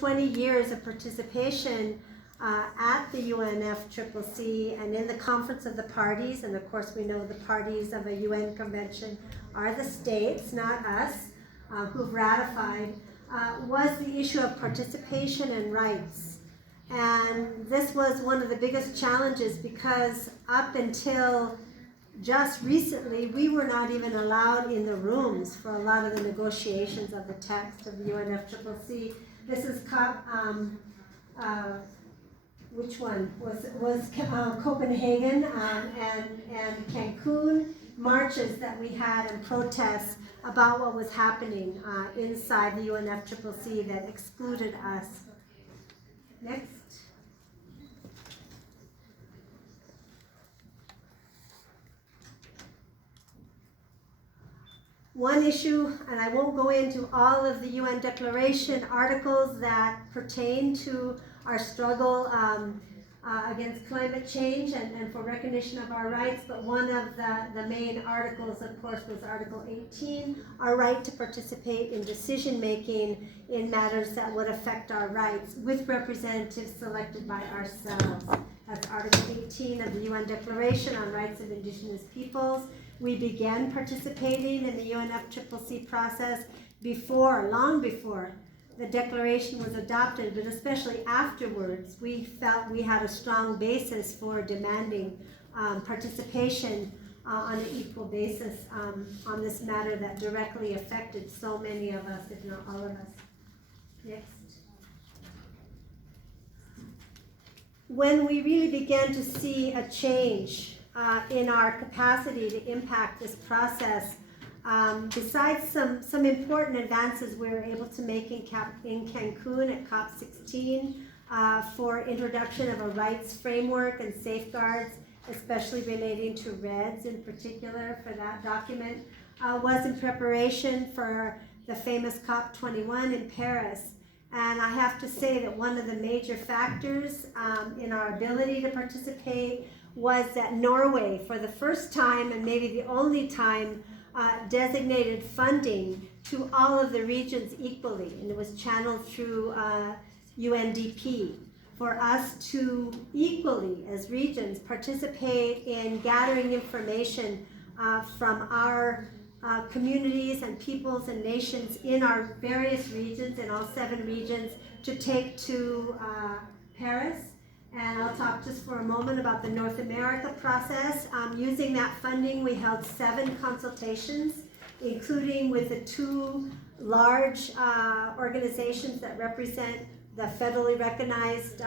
20 years of participation at the UNFCCC and in the Conference of the Parties, and of course we know the parties of a UN convention are the states, not us, who've ratified, was the issue of participation and rights. And this was one of the biggest challenges because up until just recently, we were not even allowed in the rooms for a lot of the negotiations of the text of the UNFCCC. This is which one? Was Copenhagen and Cancun marches that we had and protests about what was happening inside the UNFCCC that excluded us. Next. One issue, and I won't go into all of the UN Declaration articles that pertain to our struggle against climate change and for recognition of our rights, but one of the main articles, of course, was Article 18, our right to participate in decision-making in matters that would affect our rights with representatives selected by ourselves. That's Article 18 of the UN Declaration on Rights of Indigenous Peoples. We began participating in the UNFCCC process long before the declaration was adopted, but especially afterwards, we felt we had a strong basis for demanding participation on an equal basis on this matter that directly affected so many of us, if not all of us. Next. When we really began to see a change in our capacity to impact this process, besides some important advances we were able to make in Cancun at COP16 for introduction of a rights framework and safeguards, especially relating to REDS in particular for that document, was in preparation for the famous COP21 in Paris. And I have to say that one of the major factors in our ability to participate was that Norway, for the first time and maybe the only time, designated funding to all of the regions equally, and it was channeled through UNDP for us to equally, as regions, participate in gathering information from our communities and peoples and nations in our various regions, in all 7 regions, to take to Paris. And I'll talk just for a moment about the North America process. Using that funding, we held 7 consultations, including with the 2 large organizations that represent the federally recognized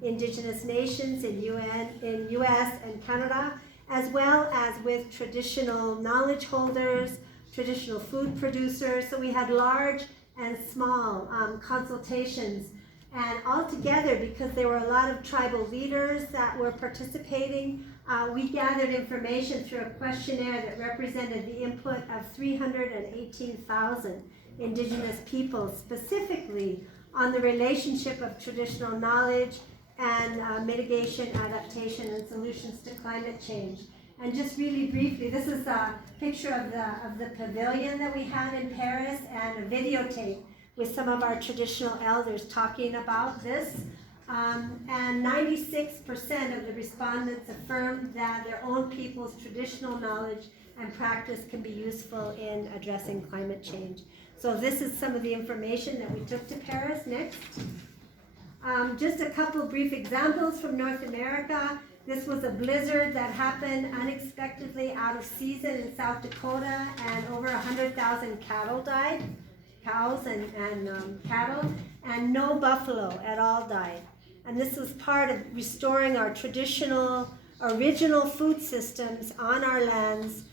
indigenous nations in US and Canada, as well as with traditional knowledge holders, traditional food producers. So we had large and small consultations. And altogether, because there were a lot of tribal leaders that were participating, we gathered information through a questionnaire that represented the input of 318,000 indigenous peoples, specifically on the relationship of traditional knowledge and mitigation, adaptation, and solutions to climate change. And just really briefly, this is a picture of the pavilion that we had in Paris and a videotape with some of our traditional elders talking about this. And 96% of the respondents affirmed that their own people's traditional knowledge and practice can be useful in addressing climate change. So this is some of the information that we took to Paris. Next. Just a couple brief examples from North America. This was a blizzard that happened unexpectedly out of season in South Dakota, and over 100,000 cattle died. Cows and cattle, and no buffalo at all died. And this was part of restoring our traditional, original food systems on our lands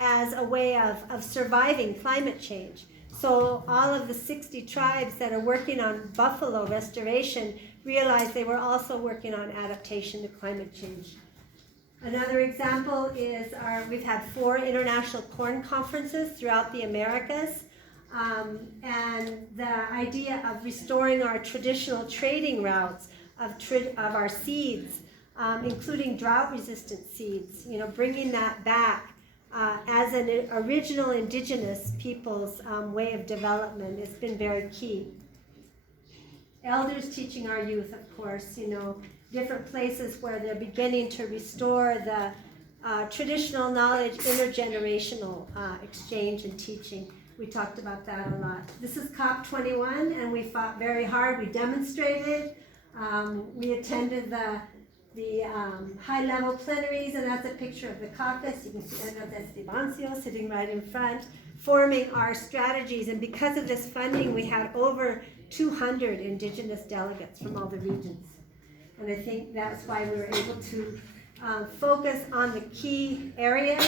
as a way of surviving climate change. So all of the 60 tribes that are working on buffalo restoration realized they were also working on adaptation to climate change. Another example is we've had 4 international corn conferences throughout the Americas. And the idea of restoring our traditional trading routes of our seeds, including drought-resistant seeds, bringing that back as an original indigenous people's way of development has been very key. Elders teaching our youth, of course, different places where they're beginning to restore the traditional knowledge, intergenerational exchange and teaching. We talked about that a lot. This is COP21, and we fought very hard. We demonstrated. We attended the high-level plenaries, and that's a picture of the caucus. You can see Andrea sitting right in front, forming our strategies. And because of this funding, we had over 200 indigenous delegates from all the regions. And I think that's why we were able to focus on the key areas.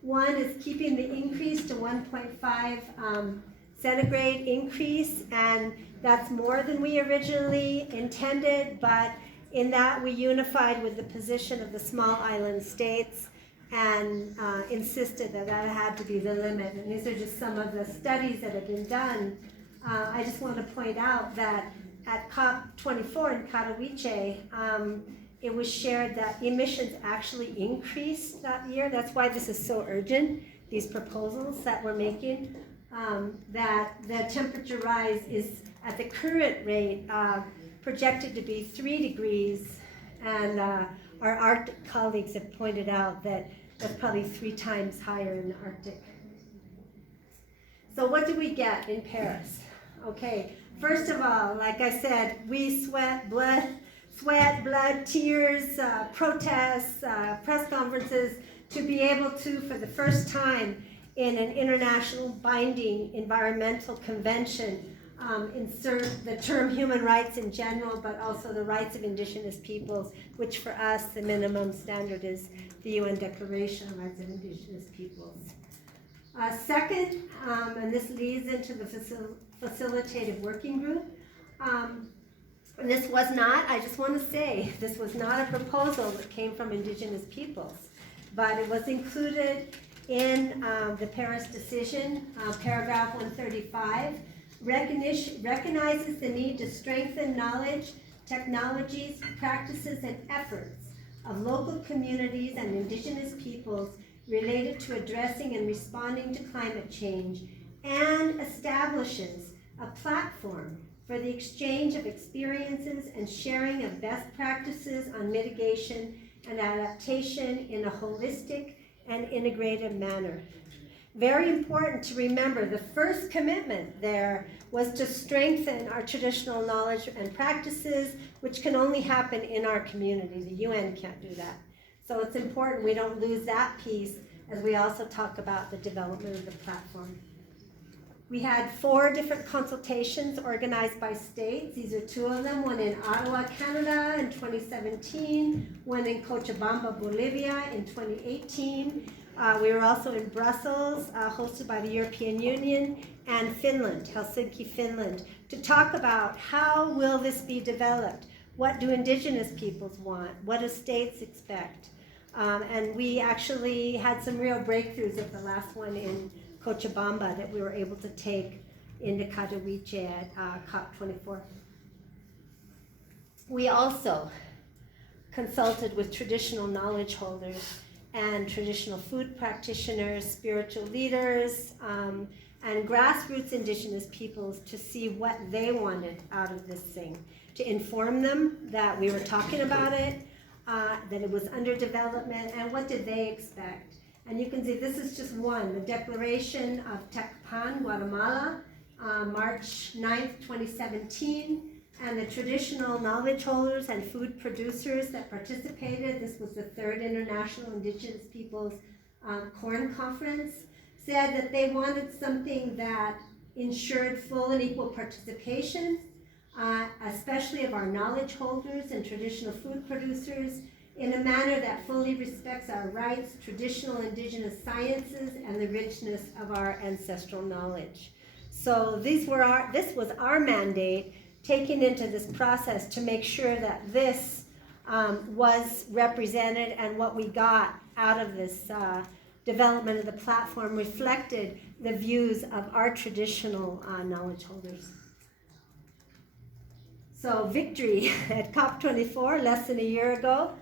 One is keeping the increase to 1.5 centigrade increase, and that's more than we originally intended, but in that we unified with the position of the small island states and insisted that that had to be the limit. And these are just some of the studies that have been done. I just want to point out that at COP24 in Katowice, it was shared that emissions actually increased that year. That's why this is so urgent, these proposals that we're making, that the temperature rise is at the current rate projected to be 3 degrees, and our Arctic colleagues have pointed out that that's probably 3 times higher in the Arctic. So what do we get in Paris? Okay, first of all, like I said, we sweat, blood, tears, protests, press conferences, to be able to, for the first time in an international binding environmental convention, insert the term human rights in general, but also the rights of indigenous peoples, which for us, the minimum standard is the UN Declaration of Rights of Indigenous Peoples. Second, and this leads into the facilitative working group, this was not, I just want to say, this was not a proposal that came from indigenous peoples, but it was included in the Paris decision, paragraph 135, recognizes the need to strengthen knowledge, technologies, practices, and efforts of local communities and indigenous peoples related to addressing and responding to climate change, and establishes a platform for the exchange of experiences and sharing of best practices on mitigation and adaptation in a holistic and integrated manner. Very important to remember, the first commitment there was to strengthen our traditional knowledge and practices, which can only happen in our community. The UN can't do that. So it's important we don't lose that piece as we also talk about the development of the platform. We had 4 different consultations organized by states. These are 2 of them, one in Ottawa, Canada in 2017, one in Cochabamba, Bolivia in 2018. We were also in Brussels, hosted by the European Union, and Finland, Helsinki, Finland, to talk about how will this be developed? What do indigenous peoples want? What do states expect? And we actually had some real breakthroughs at the last one in Cochabamba that we were able to take into Katowice at COP24. We also consulted with traditional knowledge holders and traditional food practitioners, spiritual leaders, and grassroots indigenous peoples to see what they wanted out of this thing, to inform them that we were talking about it, that it was under development, and what did they expect. And you can see this is just one, the Declaration of Tecpan, Guatemala, March 9th, 2017, and the traditional knowledge holders and food producers that participated. This was the 3rd International Indigenous Peoples Corn Conference, said that they wanted something that ensured full and equal participation, especially of our knowledge holders and traditional food producers, in a manner that fully respects our rights, traditional indigenous sciences, and the richness of our ancestral knowledge. So this was our mandate, taken into this process to make sure that this was represented, and what we got out of this development of the platform reflected the views of our traditional knowledge holders. So victory at COP24, less than a year ago.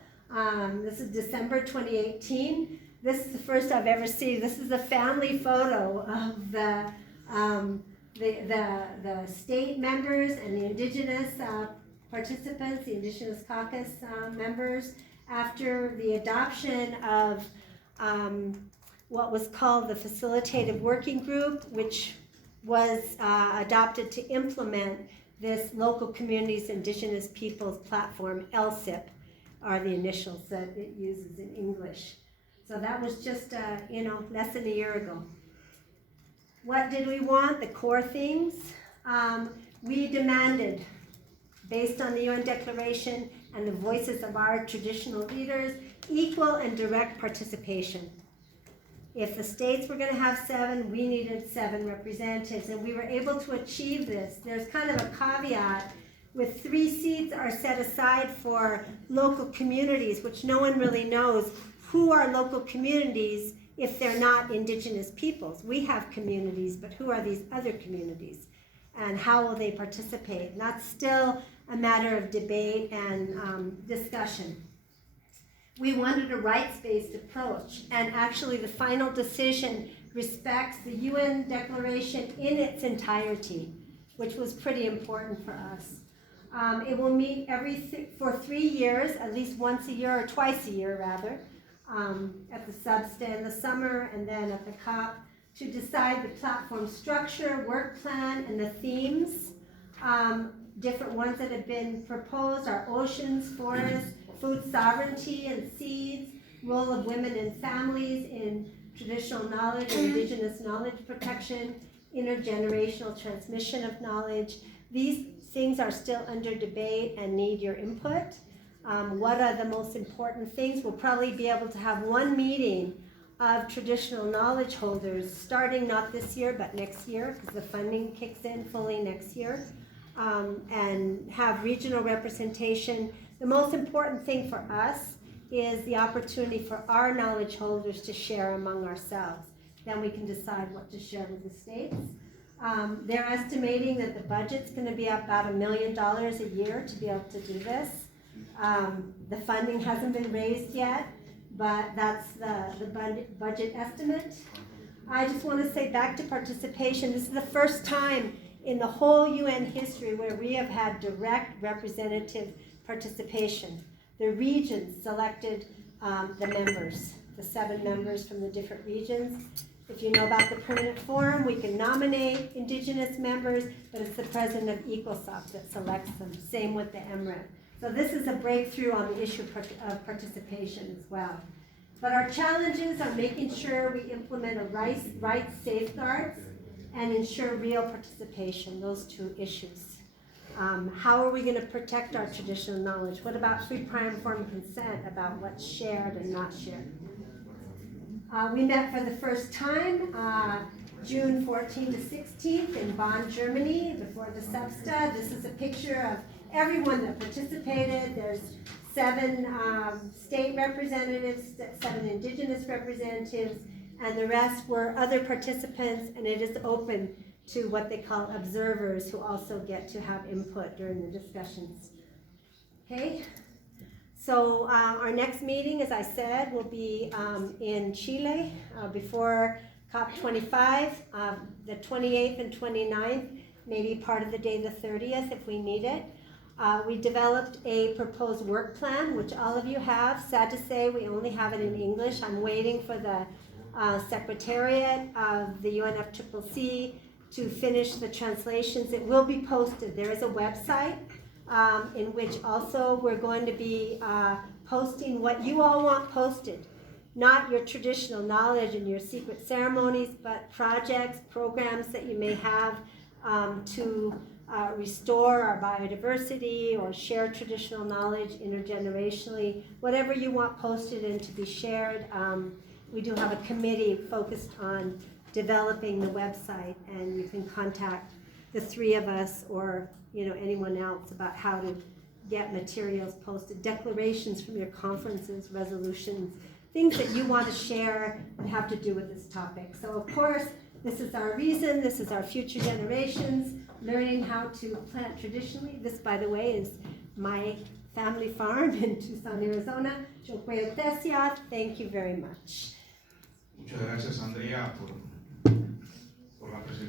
This is December 2018. This is the first I've ever seen. This is a family photo of the state members and the indigenous participants, the Indigenous Caucus members, after the adoption of what was called the Facilitative Working Group, which was adopted to implement this Local Communities Indigenous Peoples Platform, LCIPP, are the initials that it uses in English. So that was just, less than a year ago. What did we want? The core things. We demanded, based on the UN Declaration and the voices of our traditional leaders, equal and direct participation. If the states were going to have 7, we needed 7 representatives, and we were able to achieve this. There's kind of a caveat with 3 seats are set aside for local communities, which no one really knows who are local communities if they're not indigenous peoples. We have communities, but who are these other communities? And how will they participate? And that's still a matter of debate and discussion. We wanted a rights-based approach, and actually the final decision respects the UN Declaration in its entirety, which was pretty important for us. It will meet for 3 years, at least once a year, or twice a year rather, at the Substa in the summer and then at the COP, to decide the platform structure, work plan, and the themes. Different ones that have been proposed are oceans, forests, food sovereignty and seeds, role of women and families in traditional knowledge and indigenous knowledge protection, intergenerational transmission of knowledge. These things are still under debate and need your input. What are the most important things? We'll probably be able to have one meeting of traditional knowledge holders starting not this year but next year, because the funding kicks in fully next year, and have regional representation. The most important thing for us is the opportunity for our knowledge holders to share among ourselves. Then we can decide what to share with the states. They're estimating that the budget's going to be about $1 million a year to be able to do this. The funding hasn't been raised yet, but that's the budget estimate. I just want to say, back to participation, this is the first time in the whole UN history where we have had direct representative participation. The regions selected the members, the 7 members from the different regions. If you know about the Permanent Forum, we can nominate indigenous members, but it's the president of ECOSOC that selects them. Same with the MREP. So this is a breakthrough on the issue of participation as well. But our challenges are making sure we implement a rights safeguards and ensure real participation, those 2 issues. How are we going to protect our traditional knowledge? What about free prior informed consent about what's shared and not shared? We met for the first time June 14th to 16th in Bonn, Germany, before the Substa. This is a picture of everyone that participated. There's 7 state representatives, 7 indigenous representatives, and the rest were other participants, and it is open to what they call observers, who also get to have input during the discussions. Okay, so our next meeting, as I said, will be in Chile before COP25, the 28th and 29th, maybe part of the day the 30th if we need it. We developed a proposed work plan, which all of you have. Sad to say, we only have it in English. I'm waiting for the Secretariat of the UNFCCC to finish the translations. It will be posted. There is a website in which also we're going to be posting what you all want posted. Not your traditional knowledge and your secret ceremonies, but projects, programs that you may have to restore our biodiversity or share traditional knowledge intergenerationally. Whatever you want posted and to be shared. We do have a committee focused on developing the website, and you can contact the 3 of us or anyone else about how to get materials posted, declarations from your conferences, resolutions, things that you want to share that have to do with this topic. So of course, this is our reason, this is our future generations, learning how to plant traditionally. This, by the way, is my family farm in Tucson, Arizona. Thank you very much. Muchas gracias, Andrea, por la presentación.